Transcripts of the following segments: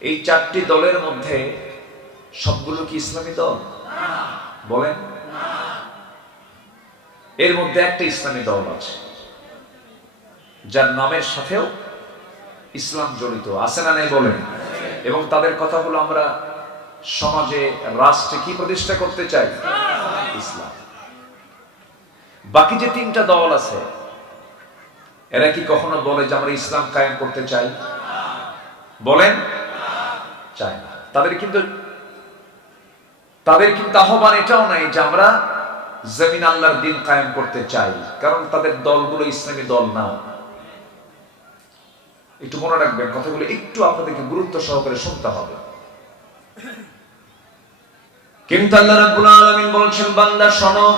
এই চারটি দলের মধ্যে সবগুলো কি ইসলামী দল? বলেন। এর মধ্যে একটা ইসলামী দল আছে, যার নামের সাথেও ইসলাম জড়িত, আছে না নাই বলেন। এবং তাদের কথাগুলো আমরা সমাজে, রাষ্ট্রে কি প্রতিষ্ঠা করতে চাই? ইসলাম। বাকি যে তিনটা দল আছে, এরা কি কখনো বলে যে আমরা ইসলাম কায়েম করতে চাই? বলেন। চায় না। তাদের কিন্তু তাদের কিন্তু আহ্বান এটাও নাই যে আমরা জমিন আল্লাহর দিন কায়েম করতে চাই, কারণ তাদের দলগুলো ইসলামী দল না। একটু মনে রাখবেন, কথাগুলো একটু আপনাদেরকে গুরুত্ব সহকারে শুনতে হবে। কিন্তু আল্লাহ রাব্বুল আলামিন বলছেন, বান্দা, শোনো,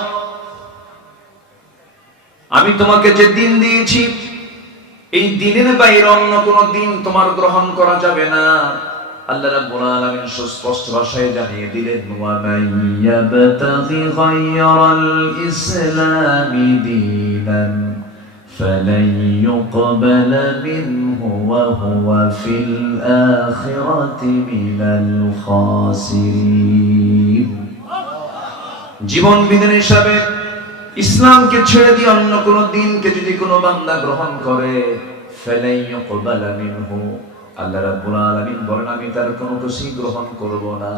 আমি তোমাকে যে দিন দিয়েছি, এই দিনের বাইরে অন্য কোন দিন তোমার গ্রহণ করা যাবে না। আল্লাহ রাব্বুল আলামিন সুস্পষ্ট ভাষায় জানিয়ে দিলেন ওয়া মান ইয়াবতাগি গায়রাল ইসলামি দীনান فلن يقبل منه وهو في الآخرة من الخاسرين জীবন বিধান হিসাবে ইসলামকে ছেড়ে দিয়ে অন্য কোন দিনকে যদি কোনো বান্দা গ্রহণ করে ফেলাই ইউকবালা মিনহু আল্লাহ রাব্বুল আলামিন বলেন আমি তার কোনো কিছুই গ্রহণ করব না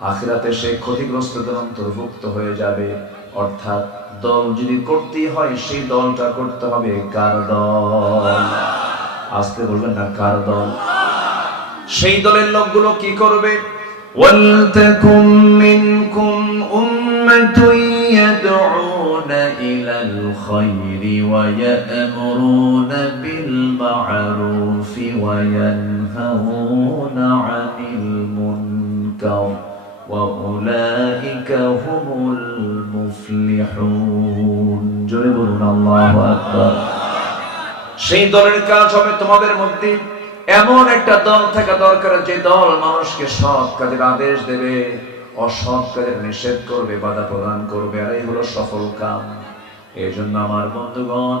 আখিরাতে সে ক্ষতিগ্রস্তদের অন্তর্ভুক্ত হয়ে যাবে অর্থাৎ দল যদি করতেই হয় সেই দলটা করতে হবে কার দল আসতে বলবেন না কার দল সেই দলের লোকগুলো কি করবে وَلْتَكُنْ مِنْكُمْ أُمَّةٌ يَدْعُونَ إِلَى الْخَيْرِ وَيَأْمُرُونَ بِالْمَعْرُوفِ وَيَنْهَوْنَ عَنِ الْمُنكَرِ وَأُولَئِكَ هُمُ الْمُفْلِحُونَ জোরে বলুন আল্লাহু আকবার সেই দলের কাজ হবে তোমাদের মধ্যে এমন একটা দল থাকা দরকার যে দল মানুষকে সৎ কাজের আদেশ দেবে অসৎ কাজের নিষেধ করবে বাধা প্রদান করবে আর এই হলো সফল কাম এই জন্য আমার বন্ধুগণ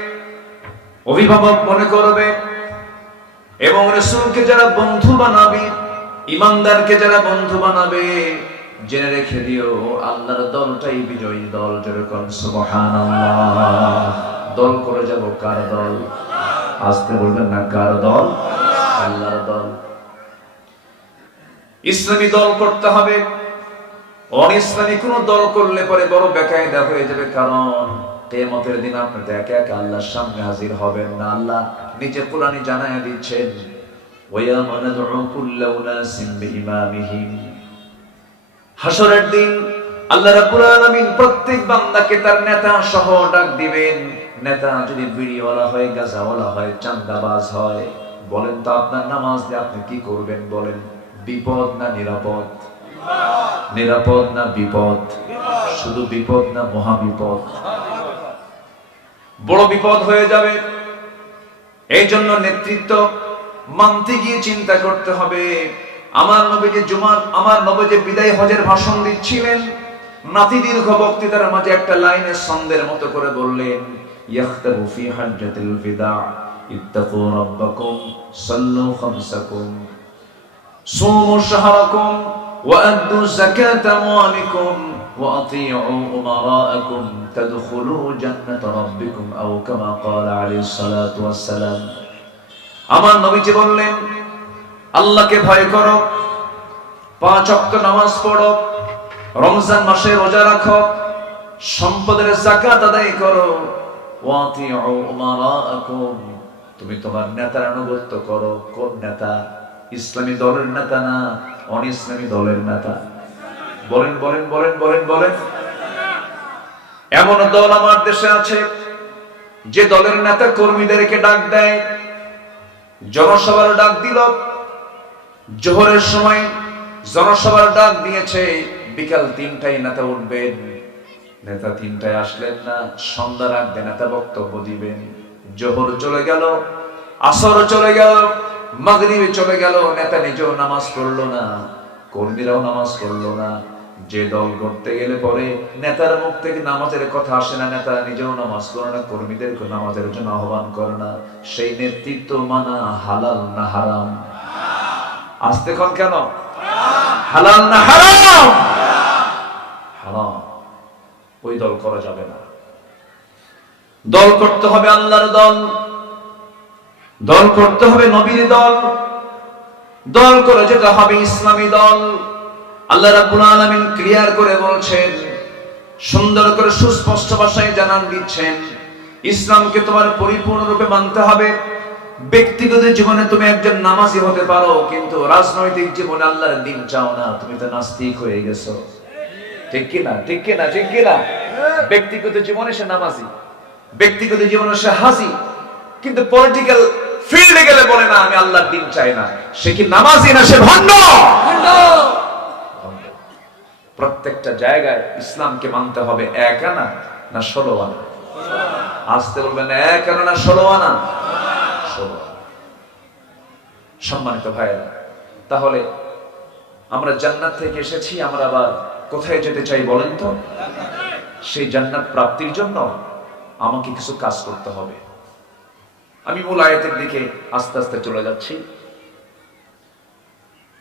অভিভাবক মনে করবে এবং রসুলকে যারা বন্ধু বানাবে, ইমানদারকে যারা বন্ধু বানাবে, জেনে রেখে দিও, আল্লাহর দলটাই বিজয়ী দল যেরকম, সুবহানাল্লাহ। দল করে যাব কার দল? আসতে বলবেন না কার দল? আল্লাহর দল। ইসলামী দল করতে হবে। অন ইসলামী কোন দল করলে পরে বড় বেকায়দা হয়ে যাবে, কারণ কেমতের দিন আপনি তো আল্লাহর সামনে হাজির হবেন না। আল্লাহ নিজে কোরআনে জানাইয়া দিচ্ছেন দিন আল্লাহ রাব্বুল আলামিন প্রত্যেক বান্দাকে তার নেতা সহ ডাক দিবেন। নেতা যদি বিড়িওয়ালা হয় গাজাওয়ালা হয় চান্দাবাজ হয় বলেন তো আপনার নামাজ দিয়ে আপনি কি করবেন বলেন? বিপদ না নিরাপদ? নিরাপদ না বিপদ? শুধু বিপদ না মহাবিপদ? বড় বিপদ হয়ে যাবে। এই জন্য নেতৃত্ব মানতে গিয়ে চিন্তা করতে হবে। আমার নবী যে জুমার, আমার নবী যে বিদায় হজের ভাষণ দিচ্ছিলেন। নাতি দীর্ঘ বক্তৃতার মাঝে একটা লাইনের ছন্দের মতো করে বললেন, ইয়াখতাবু ফি হাজ্জাতিল বিদা ইত্তাকু রাব্বাকুম, সাল্লু খামসাকুম, সুমু শাহরাকুম ওয়াআদ্দু যাকাত আমওয়ালিকুম وأطيعوا أمراءكم تدخلوا جنة ربكم أو كما قال عليه الصلاة والسلام আমার নবীজি বললেন আল্লাহকে ভয় করো পাঁচ অক্ট নামাজ পড়ো রমজান মাসে রোজা রাখো সম্পদের জাকাত আদায় করো ওয়াতিউ উমারাআকুম তুমি তোমার নেতার আনুগত্য করো কোন নেতা ইসলামী দলের নেতা না অন ইসলামী দলের নেতা বলেন বলেন বলেন বলেন বলেন। এমন দল আমার দেশে আছে, যে দলের নেতা কর্মীদেরকে ডাক দেয়, জনসভার ডাক দিল। জোহরের সময় জনসভার ডাক দিয়েছে, বিকাল তিনটায় নেতা উঠবেন। নেতা তিনটায় আসলেন না সন্ধ্যা রাখবেন নেতা বক্তব্য দিবেন। জোহর চলে গেল, আসর চলে গেল, মাগরিবে চলে গেল, নেতা নিজেও নামাজ পড়ল না, কর্মীরাও নামাজ পড়ল না। যে দল করতে গেলে পরে নেতার মুখ থেকে নামাজের কথা আসে না, নেতা নিজেও নামাজ করে না কর্মীদেরকে নামাজের জন্য আহ্বান করে না। সেই নেতৃত্ব মানা হালাল না হারাম? আসতে কন কেন? হালাল না হারাম? হারাম। ওই দল করা যাবে না। দল করতে হবে আল্লাহর দল। দল করতে হবে নবীর দল। দল করে যেটা হবে ইসলামী দল। আল্লাহ রাব্বুল আলামিন ক্লিয়ার করে বলছেন, সুন্দর করে সুস্পষ্ট ভাষায় জানান দিচ্ছেন, ইসলামকে তোমার পরিপূর্ণরূপে মানতে হবে। ব্যক্তিগত জীবনে তুমি একজন নামাজি হতে পারো, কিন্তু রাজনৈতিক জীবনে আল্লাহর দিন চাও না, তুমি তো নাস্তিক হয়ে গেছো। ঠিক কি না? ঠিক কি না? ঠিক কি না? ব্যক্তিগত জীবনে সে নামাজি, ব্যক্তিগত জীবনে সে হাসি কিন্তু পলিটিক্যাল ফিল্ডে গেলে বলে না, আমি আল্লাহর দিন চাই না। সে কি নামাজি না সে ভণ্ড। প্রত্যেকটা জায়গায় ইসলামকে মানতে হবে এক আনা না ষোলো আনা? আসতে বলবেন, এক আনা না ষোলো আনা? ষোলো সম্মানিত ভাইয়েরা, তাহলে আমরা জান্নাত থেকে এসেছি, আমরা আবার কোথায় যেতে চাই বলেন তো? সেই জান্নাত প্রাপ্তির জন্য আমাকে কিছু কাজ করতে হবে। আমি মূল আয়াতের দিকে আস্তে আস্তে চলে যাচ্ছি।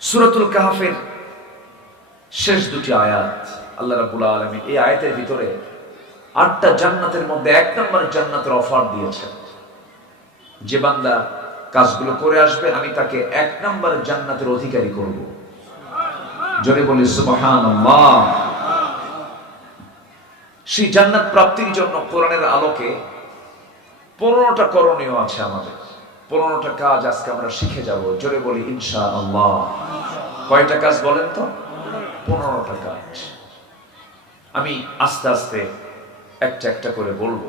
সুরতুল কাহাফের শেষ দুটি আয়াত আল্লাহ রাব্বুল আলামিন এই আয়াতের ভিতরে আটটা জান্নাতের মধ্যে এক নম্বর জান্নাতের অফার দিয়েছেন। যে বান্দা কাজগুলো করে আসবে, আমি তাকে এক নম্বর জান্নাতের অধিকারী করব। জোরে বলি, সুবহানাল্লাহ। সেই জান্নাত প্রাপ্তির জন্য কোরআনের আলোকে পনেরোটা করণীয় আছে আমাদের। পনেরোটা কাজ আজকে আমরা শিখে যাব। জোরে বলি ইনশা আল্লাহ কয়টা কাজ বলেন তো? পনেরোটা কাজ আমি আস্তে আস্তে একটা একটা করে বলব।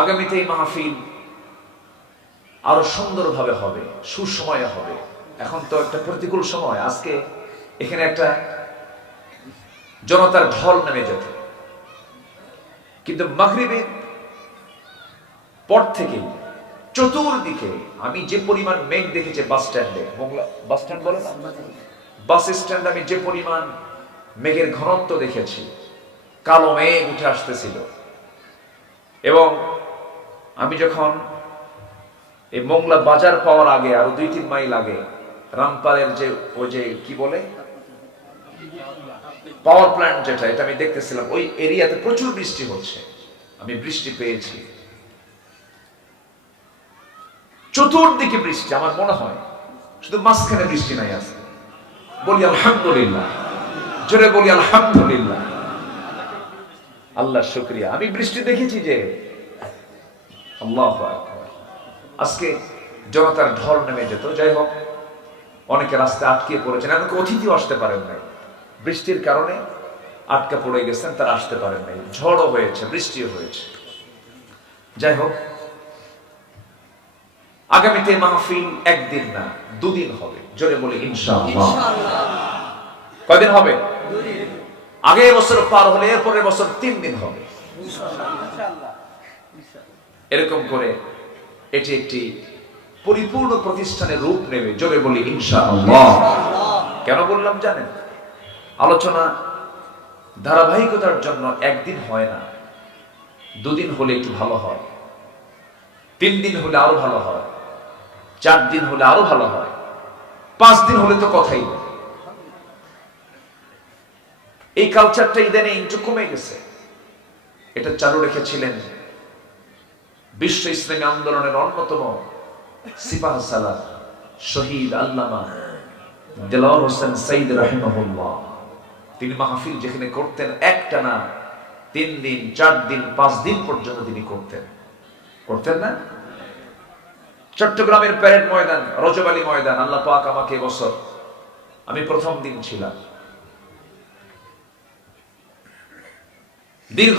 আগামীতে এই মাহফিল আরও সুন্দরভাবে হবে, সুসময়ে হবে। এখন তো একটা প্রতিকূল সময়। আজকে এখানে একটা জনতার ঢল নেমে যেত। কিন্তু মাগরিবের পর থেকেই, চতুর্দিকে আমি যে পরিমাণ মেঘ দেখেছি বাস স্ট্যান্ডে বাস স্ট্যান্ড বলে না? বাস স্ট্যান্ড আমি যে পরিমাণ মেঘের ঘনত্ব দেখেছি, কালো মেঘ উঠে আসতেছিল। এবং আমি যখন এই মোংলা বাজার পাওয়ার আগে আরও দুই তিন মাইল আগে রামপালের যে ওই যে কি বলে? পাওয়ার প্ল্যান্ট যেটা, এটা আমি দেখতেছিলাম, ওই এরিয়াতে প্রচুর বৃষ্টি হচ্ছে। আমি বৃষ্টি পেয়েছি। চতুর্দিকে বৃষ্টি, আমার মনে হয়। শুধু মাঝখানে বৃষ্টি নাই আছে বলি আলহামদুলিল্লাহ। জোরে বলি আলহামদুলিল্লাহ। আল্লাহ শুক্রিয়া। আমি বৃষ্টি দেখেছি যে, আল্লাহ আজকে জনতার ঢল নেমে যেত। যাই হোক, অনেকে রাস্তায় আটকে পড়েছেন। এমনকি অতিথিও আসতে পারেন নাই। বৃষ্টির কারণে আটকা পড়ে গেছেন, তারা আসতে পারেন নাই। ঝড়ও হয়েছে, বৃষ্টিও হয়েছে। যাই হোক, আগামীতে মাহফিল একদিন না, দুদিন হবে। জোরে বলি ইনশাআল্লাহ। কয়দিন হবে? আগে বছর পার হলে এরপরের বছর তিন দিন হবে। এরকম করে এটি একটি পরিপূর্ণ প্রতিষ্ঠানের রূপ নেবে। জোরে বলি ইনশাআল্লাহ। কেন বললাম জানেন? আলোচনা ধারাবাহিকতার জন্য একদিন হয় না। দুদিন হলে একটু ভালো হয়। তিন দিন হলে আরও ভালো হয়। চার দিন হলে আরও ভালো হয়। পাঁচ দিন হলে তো কথাই। এই কালচারটা ইদানিং একটু কমে গেছে। এটা চালু রেখেছিলেন বিশ্ব ইসলামী আন্দোলনের অন্যতম সিপাহ শহীদ আল্লামা দেলাওয়ার হোসেন সাইদ রাহিমাহুল্লাহ। তিনি মাহফিল যেখানে করতেন একটা না, তিন দিন, চার দিন, পাঁচ দিন পর্যন্ত তিনি করতেন। করতেন না? চট্টগ্রামের প্যারেড ময়দান, রজব আলী ময়দান, আল্লাহ পাক আমাকে বছর, আমি প্রথম দিন ছিলাম। দীর্ঘ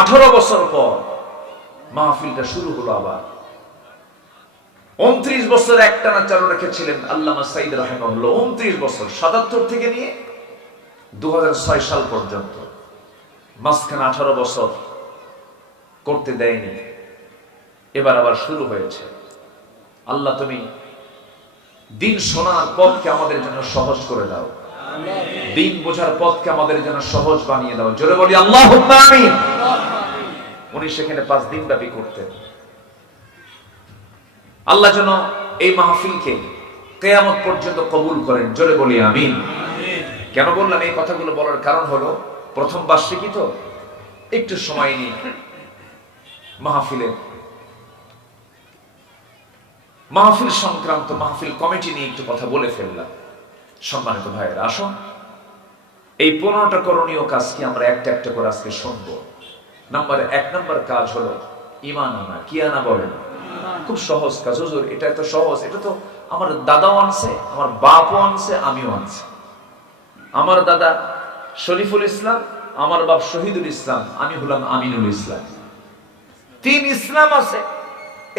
আঠারো বছর পর মাহফিলটা শুরু হলো আবার। উনত্রিশ বছর একটানা চালু রেখেছিলেন আল্লামা সাইদ রাহেমাহুল্লাহ, উনত্রিশ বছর, সাতাত্তর থেকে নিয়ে দু হাজার ছয় সাল পর্যন্ত। মাঝখানে আঠারো বছর করতে দেয়নি। এবার আবার শুরু হয়েছে। আল্লাহ, তুমি দিন শোনার পথকে আমাদের জন্য সহজ করে দাও। দিন বোঝার পথকে আমাদের জন্য সহজ বানিয়ে দাও। জোরে বলি আল্লাহ উনি সেখানে পাঁচ দিন ব্যাপী করতেন। আল্লাহ যেন এই মাহফিলকে কেয়ামত পর্যন্ত কবুল করেন। জোরে বলি, আমিন। কেন বললাম এই কথাগুলো বলার কারণ হলো, প্রথম বার্ষিকী তো একটু সময় নিয়ে মাহফিলের মাহফিল সংক্রান্ত মাহফিল কমিটি নিয়ে একটু কথা বলে ফেললাম। সম্মানিত ভাইয়ের, আসুন। এই পনেরোটা করণীয় কাজ কি আমরা একটা একটা করে আজকে শুনব? নাম্বার এক, নাম্বার কাজ হলো ইমান আনা। কি আনা বলেন? খুব সহজ কাজ। হুজুর, এটা এত সহজ। এটা তো আমার দাদাও আনছে, আমার বাপও আনছে, আমিও আনছি। আমার দাদা শরীফুল ইসলাম, আমার বাপ শহীদুল ইসলাম, আমি হলাম আমিনুল ইসলাম। তিন ইসলাম আছে।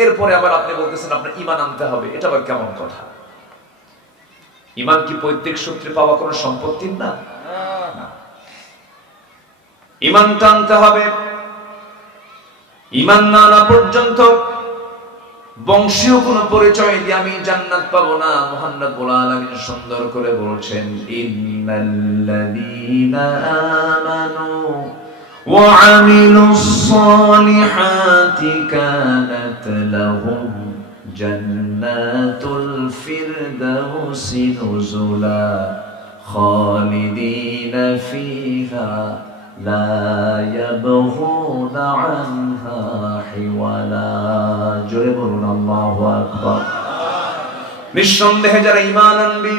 এরপরে আবার আপনি বলতেছেন, আপনার ইমান আনতে হবে। এটা আবার কেমন কথা? ইমান কি পৈতৃক সূত্রে পাওয়া কোনো সম্পত্তির না। ইমানটা আনতে হবে। ইমান না আনা পর্যন্ত বংশীয় কোন পরিচয় দিয়ে আমি জান্নাত পাবো না। মোহাম্মদ বলে আলামিন সুন্দর করে বলছেন, ইন্নাল্লাযীনা আমানু وعملوا الصالحات كانت لهم جنات الفردوس نزلا خالدين فيها لا يبغون عنها حولا جربون الله أكبر নিঃসন্দেহে যারা ইমান আনবি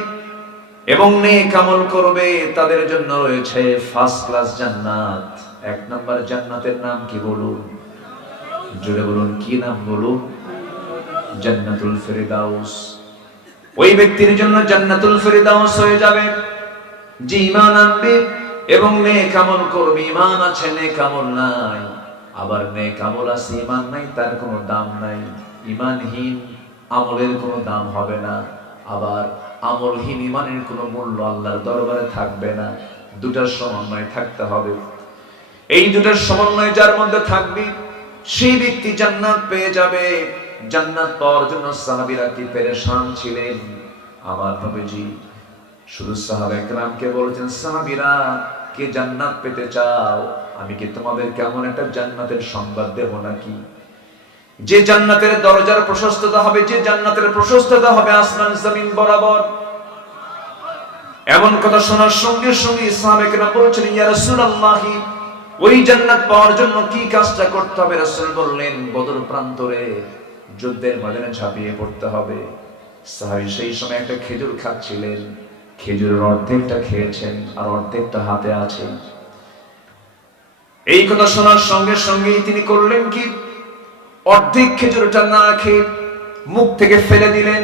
এবং নেক আমল করবে তাদের জন্য রয়েছে ফার্স্ট ক্লাস জান্নাত এক নম্বর জান্নাতের নাম কি বলুন? জুড়ে বলুন, কি নাম বলুন? জান্নাতুল ফেরিদাউস। ওই ব্যক্তির জন্য জান্নাতুল ফেরিদাউস হয়ে যাবে। যে ইমান আনবে এবং নেক আমল করবে। ইমান আছে, নেক আমল নাই। আবার নেক আমল আছে ইমান নাই, তার কোনো দাম নাই। ইমানহীন আমলের কোনো দাম হবে না। আবার আমলহীন ইমানের কোনো মূল্য আল্লাহর দরবারে থাকবে না। দুটার সমন্বয় থাকতে হবে। এই দুটার সমন্বয় যার মধ্যে থাকবে, সেই ব্যক্তি জান্নাত পেয়ে যাবে। জান্নাত পাওয়ার জন্য সাহাবীরা কি পেরেশান ছিলেন? আমার নবীজি, শুধু সাহাবা একরামকে বলেছেন, সাহাবীরা, কে জান্নাত পেতে চাও? আমি কি তোমাদের কেমন একটা জান্নাতের সংবাদ দেব নাকি? যে জান্নাতের দরজার প্রশস্ততা হবে, যে জান্নাতের প্রশস্ততা হবে আসমান জমিন বরাবর। এমন কথা শোনার সঙ্গে সঙ্গে সাহাবে কেন বলছেন, ইয়া রাসূলুল্লাহি ওই জান্নাত পাওয়ার জন্য কি কাজটা করতে হবে? রাসূল বললেন, বদর প্রান্তরে যুদ্ধের ময়দানে ঝাঁপিয়ে পড়তে হবে। সাহাবী সেই সময় একটা খেজুর খাচ্ছিলেন। খেজুরের অর্ধেকটা খেয়েছেন আর অর্ধেকটা হাতে আছে। এই কথা শোনার সঙ্গে সঙ্গেই তিনি করলেন কি? অর্ধেক খেজুরটা না খেয়ে মুখ থেকে ফেলে দিলেন।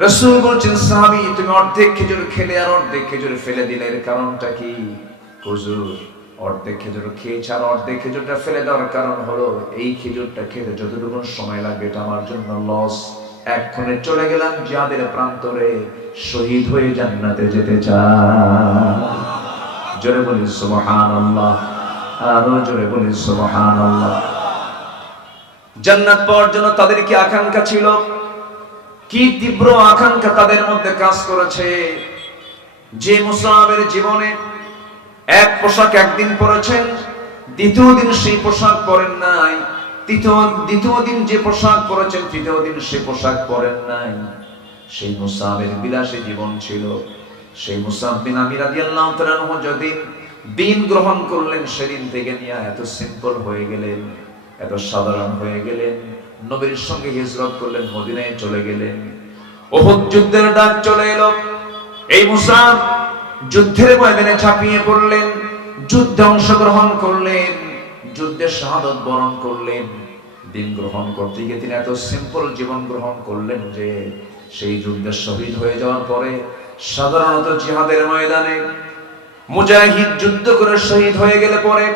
রসুল বলছেন, সাহাবি, তুমি অর্ধেক খেজুর খেলে আর অর্ধেক খেজুর ফেলে দিলে। এর কারণটা কি? হুজুর অর্ধেক খেজুর খেয়েছে আর অর্ধেক খেজুরটা ফেলে দেওয়ার কারণ হলো এই খেজুরটা খেতে যতটুকু সময় লাগবে এটা আমার জন্য লস এক্ষণে চলে গেলাম যাদের প্রান্তরে, শহীদ হয়ে জান্নাতে যেতে চায় জোরে বলি সুবহানাল্লাহ, আরও জোরে বলি সুবহানাল্লাহ। জান্নাত পাওয়ার জন্য তাদের কি আকাঙ্ক্ষা ছিল? কি তীব্র আকাঙ্ক্ষা তাদের মধ্যে কাজ করেছে? যে মুসাহাবের জীবনে এক পোশাক একদিন পরেছেন, দ্বিতীয় দিন সেই পোশাক পরেন নাই। তৃতীয়, দ্বিতীয় দিন যে পোশাক পরেছেন, তৃতীয় দিন সেই পোশাক পরেন নাই। সেই মুসাহাবের বিলাসী জীবন ছিল। সেই মুসাহাব বিন আমির রাদিয়াল্লাহু তাআলা যেদিন দিন গ্রহণ করলেন, সেদিন থেকে নিয়ে এত সিম্পল হয়ে গেলেন, এত সাধারণ হয়ে গেলেন। নবীর সঙ্গে হিজরত করলেন, মদিনায় চলে গেলেন। ওহুদ যুদ্ধের ডাক চলে এলো। এই মুসাব যুদ্ধের ময়দানে ঝাঁপিয়ে পড়লেন, যুদ্ধে অংশগ্রহণ করলেন, যুদ্ধে শাহাদত বরণ করলেন, দিন গ্রহণ করতে গিয়ে তিনি এত সিম্পল জীবন গ্রহণ করলেন যে সেই যুদ্ধে শহীদ হয়ে যাওয়ার পরে সাধারণত জিহাদের ময়দানে মুজাহিদ যুদ্ধ করে শহীদ হয়ে গেলে পরে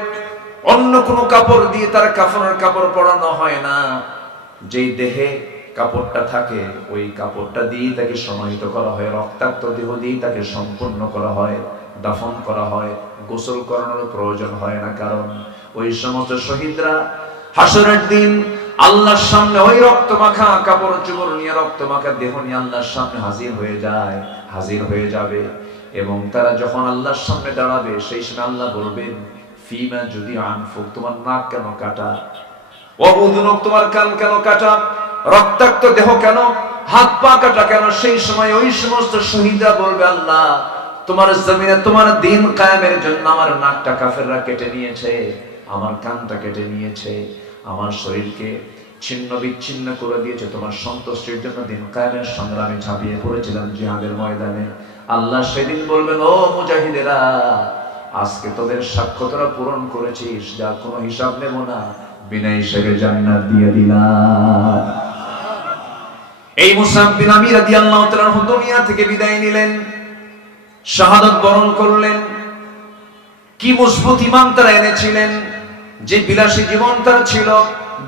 অন্য কোনো কাপড় দিয়ে তার কাফনের কাপড় পরানো হয় না। যেই দেহে কাপড়টা থাকে, ওই কাপড়টা দিয়ে তাকে সমাহিত করা হয়, রক্তাক্ত দেহ দিয়ে তাকে সম্পূর্ণ করা হয়, দাফন করা হয়, গোসল করানোর প্রয়োজন হয় না। কারণ ওই সমস্ত শহীদরা হাসরের দিন আল্লাহর সামনে ওই রক্ত মাখা কাপড় চোপড় নিয়ে, রক্ত মাখা দেহ নিয়ে আল্লাহর সামনে হাজির হয়ে যায়, হাজির হয়ে যাবে। এবং তারা যখন আল্লাহর সামনে দাঁড়াবে, সেই সময় আল্লাহ বলবেন, ফিমা যদি আনফুক তোমার নাক কেন কাটা? অবুদনক তোমার কান কেন কাটা? রক্তাক্ত দেহ কেন? হাত পা কাটা কেন? সেই সময় ওই সমস্ত শহীদরা বলবে, আল্লাহ, তোমার জমিনে তোমার দিন কায়েমের জন্য আমার নাকটা কাফেররা কেটে নিয়েছে, আমার কানটা কেটে নিয়েছে, আমার শরীরকে ছিন্ন বিচ্ছিন্ন করে দিয়েছে, তোমার সন্তুষ্টির জন্য দিন কায়েমের সংগ্রামে ঝাঁপিয়ে পড়েছিলাম জিহাদের ময়দানে। আল্লাহ সেদিন বলবেন, ও মুজাহিদেরা, আজকে তোদের সাক্ষ্য তোরা পূরণ করেছিস যার কোনো হিসাব নেব না, বিনা হিসেবে জান্নাত দিয়ে দিলাম। এই মুসাব বিন আমি রাদিয়াল্লাহু তাআলা দুনিয়া থেকে বিদায় নিলেন, শাহাদাত বরণ করলেন। কি মজবুত ইমান তারা এনেছিলেন, যে বিলাসী জীবন তার ছিল।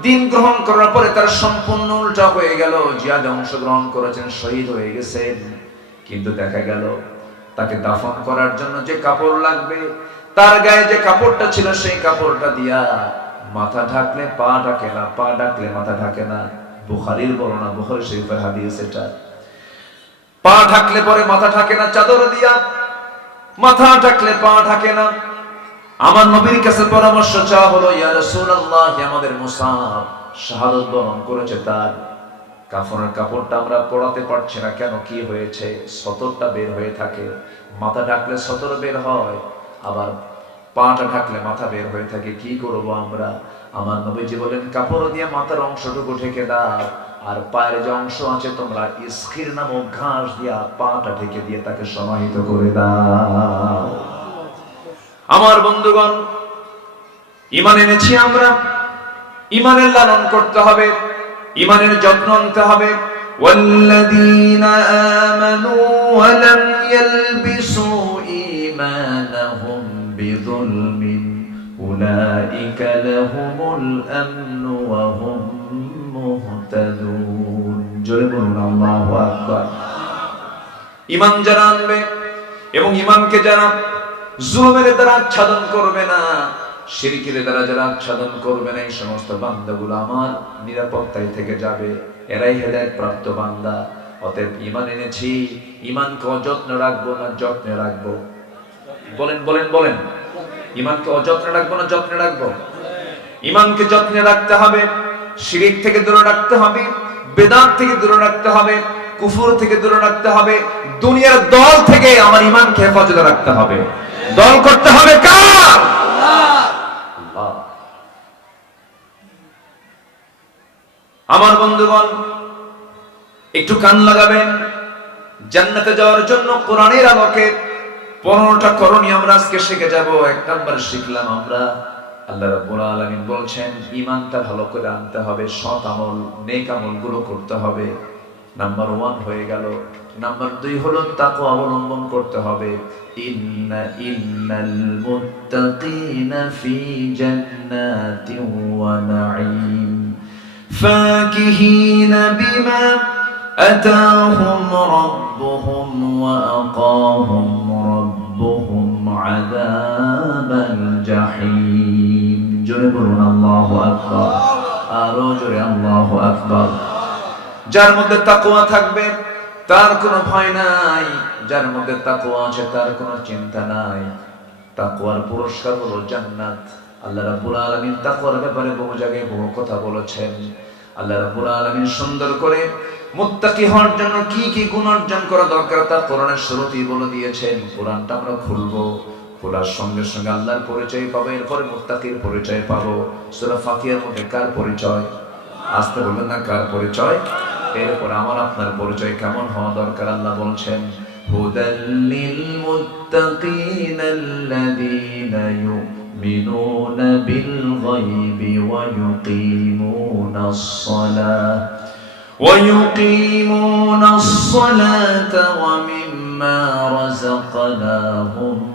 দিন গ্রহণ করার পরে তার সম্পূর্ণ উল্টা হয়ে গেল, জিয়াদ অংশগ্রহণ করেছেন, শহীদ হয়ে গেছেন। কিন্তু দেখা গেল, তাকে দাফন করার জন্য যে কাপড় লাগবে, তার গায়ে যে কাপড়টা ছিল সেই কাপড়টা দিয়া মাথা ঢাকলে পা ঢাকে না, পা ঢাকলে মাথা ঢাকে না। বুখারির বর্ণনা, বুখারি শরীফের হাদিস এটা। পা ঢাকলে পরে মাথা ঢাকে না, চাদর দিয়া মাথা ঢাকলে পা ঢাকে না। আমার নবীর কাছে পরামর্শ চাওয়া হলো, ইয়া রাসূলুল্লাহ আমাদের মুসাব শাহাদত বরণ করেছে তার। কাফনের কাপড়টা আমরা পড়াতে পারছি না, কেন কি হয়েছে? সতরটা বের হয়ে থাকে। মাথা ঢাকলে সতর বের হয়, আবার পাটা ঢাকলে মাথা বের হয়ে থাকে। কি করব আমরা? আমার নবীজি বলেন কাপড় দিয়ে মাথার অংশটুকু ঢেকে দাও আর পায়ের যে অংশ আছে তোমরা ইস্কির নামক ঘাস দিয়া পাটা ঢেকে দিয়ে তাকে সমাহিত করে দাও আমার বন্ধুগণ ইমান এনেছি আমরা ইমানের লালন করতে হবে ইমানের যত্ন নিতে হবে والذين آمنوا ولم يلبسوا إيمانهم بظلم أولئك لهم الأمن وهم مهتدون জোরে বলুন আল্লাহু আকবার ইমান যারা আনবে এবং ইমানকে যারা জুলুমের দ্বারা আচ্ছাদন করবে না শিরিকের দ্বারা যারা আচ্ছাদন করবে না এই সমস্ত বান্দাগুলো আমার নিরাপত্তায় থেকে যাবে এরাই হেদায়ত প্রাপ্ত বান্দা অতএব ইমান এনেছি ইমানকে অযত্ন রাখবো না যত্নে রাখবো বলেন বলেন বলেন ইমানকে অযত্নে রাখব না যত্নে রাখব? ইমানকে যত্নে রাখতে হবে, শিরিক থেকে দূরে রাখতে হবে, বেদাত থেকে দূরে রাখতে হবে, কুফুর থেকে দূরে রাখতে হবে, দুনিয়ার দল থেকে আমার ইমানকে হেফাজতে রাখতে হবে। দল করতে হবে কার। আমার বন্ধুগণ, একটু কান লাগাবেন। জান্নাতে যাওয়ার জন্য কোরআনের আলোকে পনেরোটা করণীয় আমরা আজকে শিখে যাব। এক নাম্বার শিখলাম আমরা, আল্লাহ রাব্বুল আলামিন বলছেন, ঈমানটা ভালো করে আনতে হবে, সৎ আমল, নেক আমলগুলো করতে হবে। নাম্বার ওয়ান হয়ে গেল। নাম্বার দুই হলো তাকে অবলম্বন করতে হবে। ইন্না, ইন্নাল মুত্তাকিনা ফি জান্নাতিন ওয়া নাঈম। ফাকিহিনা বিমা আতাহুম রাব্বুহুম ওয়া আকাহুম আযাবাল যার মধ্যে তাকুয়া থাকবে, তার কোনো ভয় নাই। যার মধ্যে তাকুয়া আছে, তার কোনো চিন্তা নাই। তাকুয়ার পুরস্কার হলো জান্নাত। আল্লাহ রাব্বুল আলামিন তাকওয়ার ব্যাপারে বহু জায়গায় বহু কথা বলেছেন। আল্লাহ রাব্বুল আলামিন সুন্দর করে মুত্তাকি হওয়ার জন্য কি কি গুণ অর্জন করা দরকার তা কোরআনের শ্রুতি বলে দিয়েছেন। কোরআনটা আমরা খুলবো। খোলার সঙ্গে সঙ্গে আল্লাহর পরিচয় পাবো এরপরে মুত্তাকির পরিচয় পাবো সূরা ফাতিহার মধ্যে কার পরিচয় আসতে বলবেন না কার পরিচয় এরপর আমার আপনার পরিচয় কেমন হওয়া দরকার আল্লাহ বলছেন হুদাল্লিল মুত্তাকিন আল্লাযীনা ইউমিনুনা বিল গায়বি ওয়া ইউকিমুনাস সালাহ ويقيمون الصلاة ومما رزقناهم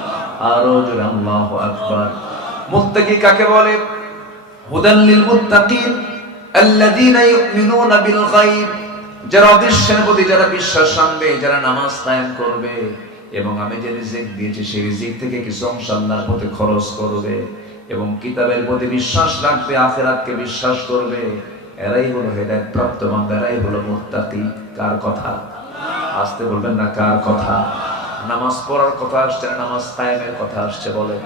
আরও মুত্তাকি কাকে বলে? যারা অদৃশ্যের প্রতি যারা বিশ্বাস যারা নামাজ করবে, এবং আমি যে দিয়েছি, সেই থেকে কিছু খরচ করবে, এবং কিতাবের প্রতি বিশ্বাস রাখবে, আখেরাতকে বিশ্বাস করবে, এরাই হলো হেদায়েত প্রাপ্ত এরাই হলো মুত্তাকি। কার কথা? আসতে বলবেন না, কার কথা? নামাজ পড়ার কথা আসছে না নামাজ কায়েমের কথা আসছে বলে।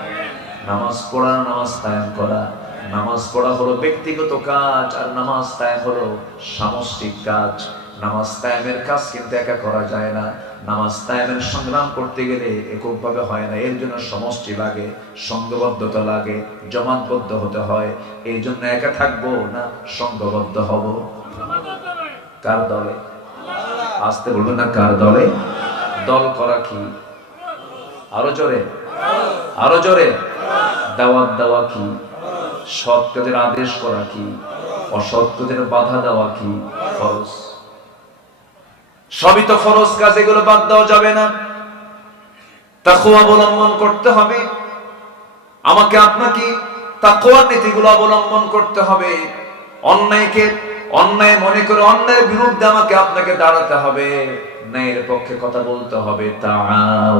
নামাজ পড়া নামাজ কায়েম করা। নামাজ পড়া হলো ব্যক্তিগত কাজ আর নামাজ কায়েম হলো সামষ্টিক কাজ। নামাজ কায়েমের কাজ কিন্তু একা করা যায় না। নামাজ কায়েমের সংগ্রাম করতে গেলে এককভাবে হয় না। এর জন্য সমষ্টি লাগে সংঘবদ্ধতা লাগে জমাতবদ্ধ হতে হয়। এই জন্য একা থাকব না সংঘবদ্ধ হব? কার দলে? আসতে বলবেন না কার দলে? দল করা কি? আরও জোরে। আরও জোরে। দাওয়াত দেওয়া কি? কাজের আদেশ করা কি? অসৎ কাজের বাধা দেওয়া কি? ফরজ। সবই তো ফরজ কাজ, এগুলো বাদ দেওয়া যাবে না। তাকুয়া অবলম্বন করতে হবে। আমাকে আপনাকে তাকুয়ার নীতিগুলো অবলম্বন করতে হবে। অন্যায়কে, অন্যায় মনে করে অন্যায়ের বিরুদ্ধে আমাকে আপনাকে দাঁড়াতে হবে। ন্যায়ের পক্ষে কথা বলতে হবে। আলাল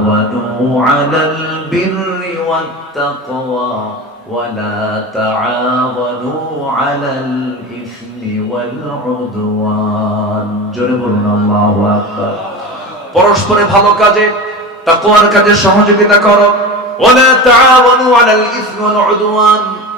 পরস্পরে ভালো কাজে, তাকওয়ার কাজে সহযোগিতা করো। তাআওয়ানু আলাল ইসমি ওয়াল উদওয়ান।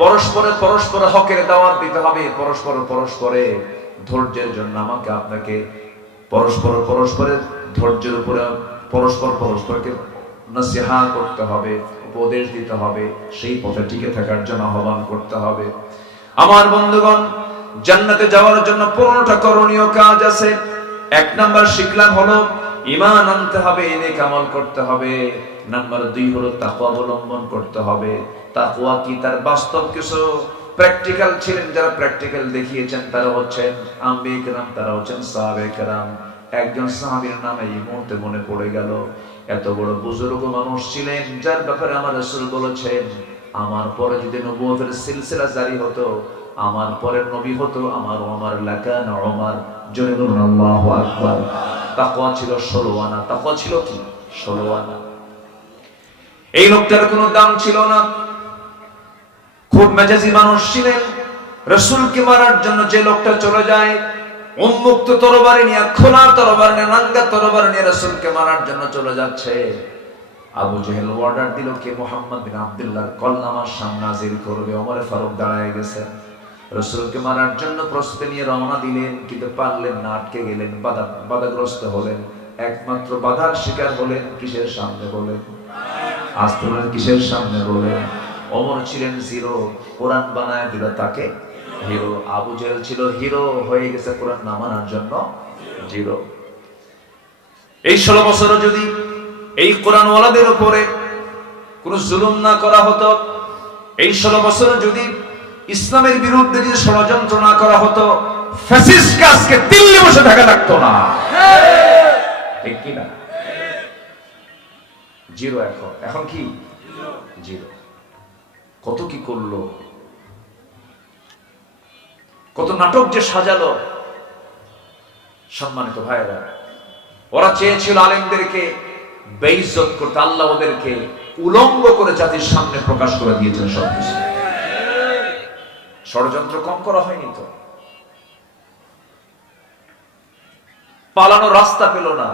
পরস্পরে পরস্পর হকের দাওয়াত দিতে হবে, পরস্পর পরস্পরে ধৈর্যের জন্য আমাকে আপনাকে পরস্পর পরস্পরের ধৈর্যের উপরে পরস্পর পরস্পরকে নসিহা করতে হবে, উপদেশ দিতে হবে, সেই পথে টিকে থাকার জন্য আহ্বান করতে হবে। আমার বন্ধুগণ, জান্নাতে যাওয়ার জন্য পনেরোটা করণীয় কাজ আছে। এক নাম্বার শিখলাম হলো ইমান আনতে হবে এনে কামল করতে হবে। নাম্বার দুই হলো তাকওয়া অবলম্বন করতে হবে। তাকওয়া কি? তার বাস্তব কিছু প্র্যাকটিক্যাল ছিলেন, যারা প্র্যাকটিক্যাল দেখিয়েছেন, তারা হচ্ছেন কেরাম তারা হচ্ছেন সাহাবে কেরাম একজন সাহাবীর এই মুহূর্তে মনে পড়ে গেল। এত বড় বুজুর্গ মানুষ ছিলেন, যার ব্যাপারে আমার রাসূল বলেছেন, আমার পরে যদি নবুয়তের সিলসিলা জারি হতো, আমার পরের নবী হতো আমার আমার লাকান আকবার। তাকওয়া ছিল 16 আনা। তাকওয়া ছিল কি? 16 আনা। এই লোকটার কোনো দাম ছিল না। খুব মেজাজি মানুষ ছিলেন। রসুলকে মারার জন্য যে লোকটা চলে যায়, উন্মুক্ত তরবারি নিয়ে, খোলা তরবারি নিয়ে, নাঙ্গা তরবারি নিয়ে রসুলকে মারার জন্য চলে যাচ্ছে। আবু জেহেল অর্ডার দিল কে? মোহাম্মদ বিন আব্দুল্লাহর কল্লা আমার সামনে হাজির করবে। ওমরে ফারুক দাঁড়ায় গেছে। রসুলকে মারার জন্য প্রস্তুতি নিয়ে রওনা দিলেন, কিন্তু পারলেন না, আটকে গেলেন, বাধা বাধাগ্রস্ত হলেন। একমাত্র বাধার শিকার হলেন কিসের সামনে বলেন? বলেন কিসের সামনে বলেন? অমর ছিলেন জিরো। কোরআন বানায় দিল তাকে। হিরো আবু জেল ছিল হিরো হয়ে গেছে কোরআন না মানার জন্য জিরো। এই ষোলো বছরও যদি এই কোরআন ওয়ালাদের উপরে কোন জুলুম না করা হতো, এই ষোলো বছরে যদি ইসলামের বিরুদ্ধে যদি ষড়যন্ত্র না করা হতো কাজকে দিল্লি বসে থাকা লাগতো না। ঠিক কিনা? জিরো এখন। এখন কি? জিরো। কত কি করল? কত নাটক যে সাজালো। সম্মানিত ভাইরা ওরা চেয়েছিল আলেমদেরকে বেইজ্জত করতে, আল্লাহ ওদেরকে উলঙ্গ করে জাতির সামনে প্রকাশ করে দিয়েছেন সবকিছু। ষড়যন্ত্র কম করা হয়নি তো? পালানো রাস্তা পেল না।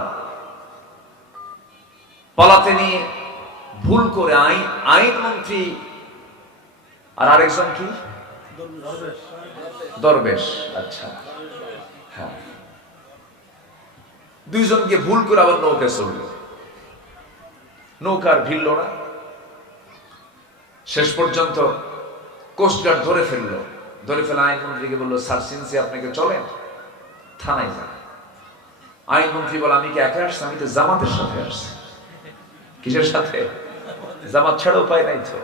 পালাতে নিয়ে ভুল করে আইন আইন মন্ত্রী আর আরেকজন কি? দরবেশ। আচ্ছা। হ্যাঁ। দুইজনকে ভুল করে আবার নৌকা চলল নৌকার ভিড়ল না। শেষ পর্যন্ত কোস্টগার্ড ধরে ফেলল। ধরে ফেলে আইনমন্ত্রীকে বলল, স্যার সিনসি আপনাকে চলেন, থানায় যান। আইনমন্ত্রী বলে, আমি কি একা আসছি? আমি তো জামাতের সাথে আসছি। কিসের সাথে? জামাত ছাড়া উপায় নাই তো।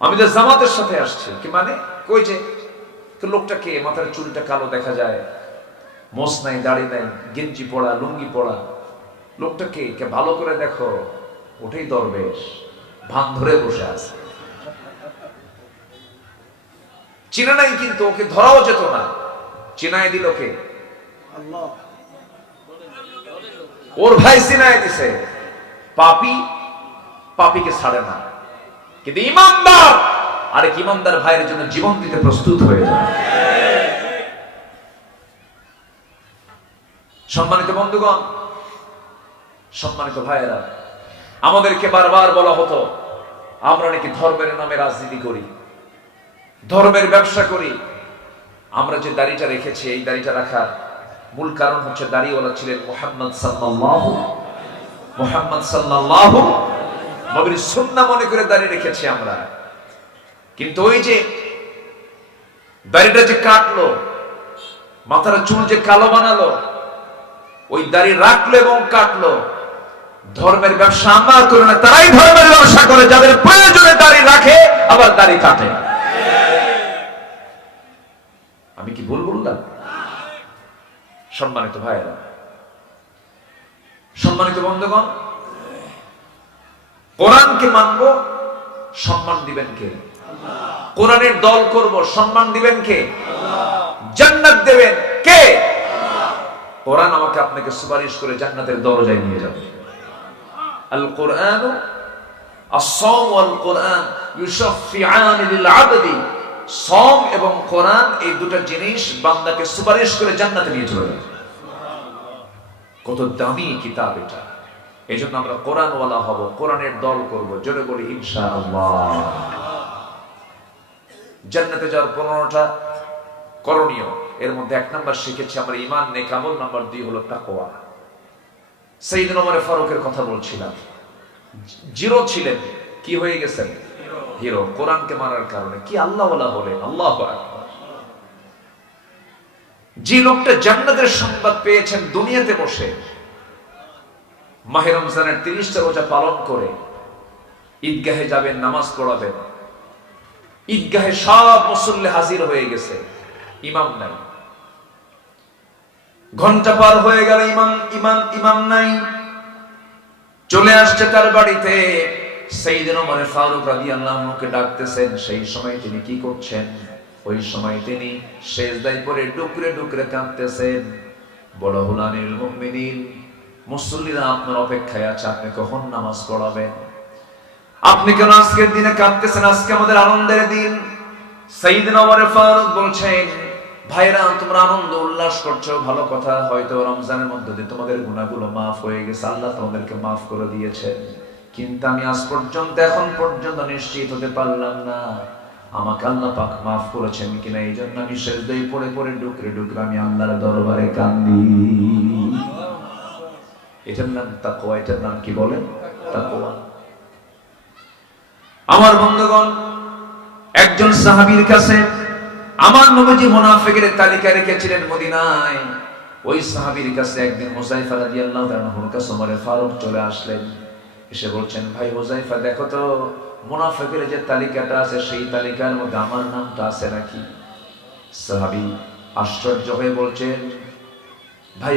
আমি তো জামাতের সাথে আসছি কি মানে? কই যে তো লোকটা কে? মাথার চুলটা কালো দেখা যায়। মোস নাই দাড়ি নাই গেঞ্জি পড়া লুঙ্গি পড়া। লোকটা কে? কে ভালো করে দেখো। ওঠেই দরবেশ। ভান ধরে বসে আছে। চিনা নাই কিন্তু ওকে ধরাও যেত না। চিনায় দিল কে? ওর ভাই চিনায় দিছে। পাপি পাপিকে ছাড়ে না। কিন্তু ইমানদার, আরেক ইমানদার ভাইয়ের জন্য জীবন দিতে প্রস্তুত হয়ে যায়। সম্মানিত বন্ধুগণ, সম্মানিত ভাইয়েরা, আমাদেরকে বারবার বলা হতো, আমরা নাকি ধর্মের নামে রাজনীতি করি, ধর্মের ব্যবসা করি। আমরা যে দাড়িটা রেখেছি, এই দাড়িটা রাখার মূল কারণ হচ্ছে দাড়িওয়ালা ছিলেন মোহাম্মদ সাল্লাল্লাহু মোহাম্মদ সাল্লাল্লাহু নবীর সুন্না মনে করে দাড়ি রেখেছি আমরা। কিন্তু ওই যে দাড়িটা যে কাটলো, মাথার চুল যে কালো বানালো, ওই দাড়ি রাখল এবং কাটলো, ধর্মের ব্যবসা আমরা করে না, তারাই ধর্মের ব্যবসা করে, যাদের প্রয়োজনে দাড়ি রাখে, আবার দাড়ি কাটে। আমি কি ভুল বললাম? সম্মানিত ভাইয়েরা, সম্মানিত বন্ধুগণ কোরআনকে মানব, সম্মান দিবেন কে? কোরআনের দল করব, সম্মান দিবেন কে? জান্নাত দেবেন কে? কোরআন আমাকে আপনাকে সুপারিশ করে জান্নাতের দরজায় নিয়ে যাবে। আল কোরআন আসম আল কোরআন ইউসফিআন লিল আবদি সম এবং কোরআন এই দুটো জিনিস বান্দাকে সুপারিশ করে জান্নাতে নিয়ে যাবে। যায় কত দামি কিতাব এটা। এই জন্য আমরা কোরআনওয়ালা হব, কোরআনের দল করব, জোরে বলি ইনশাআল্লাহ। জান্নাতে যাওয়ার পনেরোটা করণীয়, এর মধ্যে এক নাম্বার শিখেছি আমরা ইমান নেই কামল নাম্বার দুই হলো তাকোয়া সেই দিন আমার ফারুকের কথা বলছিলাম। জিরো ছিলেন, কি হয়ে গেছেন? হিরো। কোরআনকে মারার কারণে। কি আল্লাহ হলেন? আল্লাহ যে লোকটা জান্নাতের সংবাদ পেয়েছেন দুনিয়াতে বসে মাহে রমজানের তিরিশটা রোজা পালন করে ঈদগাহে যাবেন, নামাজ পড়াবেন। ঈদগাহে সব মুসল্লি হাজির হয়ে গেছে, ইমাম নাই। ঘণ্টা পার হয়ে গেল, ইমাম ইমাম ইমাম নাই। চলে আসছে তার বাড়িতে। সেই দিন মানে ফারুক রাজি আল্লাহকে ডাকতেছেন, সেই সময় তিনি কি করছেন? ওই সময় তিনি শেষদাই পরে ডুকরে ডুকরে কাঁদতেছেন। বড় হুলানিল মুমিনিন মুসল্লিরা আপনার অপেক্ষায় আছে, আপনি কখন নামাজ পড়াবেন? আপনি কেন আজকের দিনে কাঁদতেছেন? আজকে আমাদের আনন্দের দিন। ফারুক বলছেন ভাইরা তোমরা আনন্দ, উল্লাস করছ, ভালো কথা, হয়তো রমজানের দিয়ে তোমাদের গুণাগুলো মাফ হয়ে গেছে, আল্লাহ তোমাদেরকে মাফ করে দিয়েছে। কিন্তু আমি আজ পর্যন্ত, এখন পর্যন্ত নিশ্চিত হতে পারলাম না। আমাকে আল্লাহ পাক মাফ করেছেন কিনা এই জন্য আমি সেজদাই পড়ে পড়ে, ডুকরে ডুকরে আমি আল্লাহর দরবারে কান্দি। এটার নাম তাকওয়া, এটার নাম কি বলেন তাকওয়া। আমার বন্ধুগণ, একজন সাহাবীর কাছে আমার নবীজি মুনাফিকের তালিকা রেখেছিলেন মদিনায়। ওই সাহাবীর কাছে একদিন মুজাইফা রাদিয়াল্লাহু তাআলার কাছে ওমরে ফারুক চলে আসলেন। এসে বলছেন, ভাই মুজাইফা দেখো তো, মুনাফিকের যে তালিকাটা আছে, সেই তালিকার মধ্যে আমার নামটা আছে নাকি? সাহাবী আশ্চর্য হয়ে বলছেন, ভাই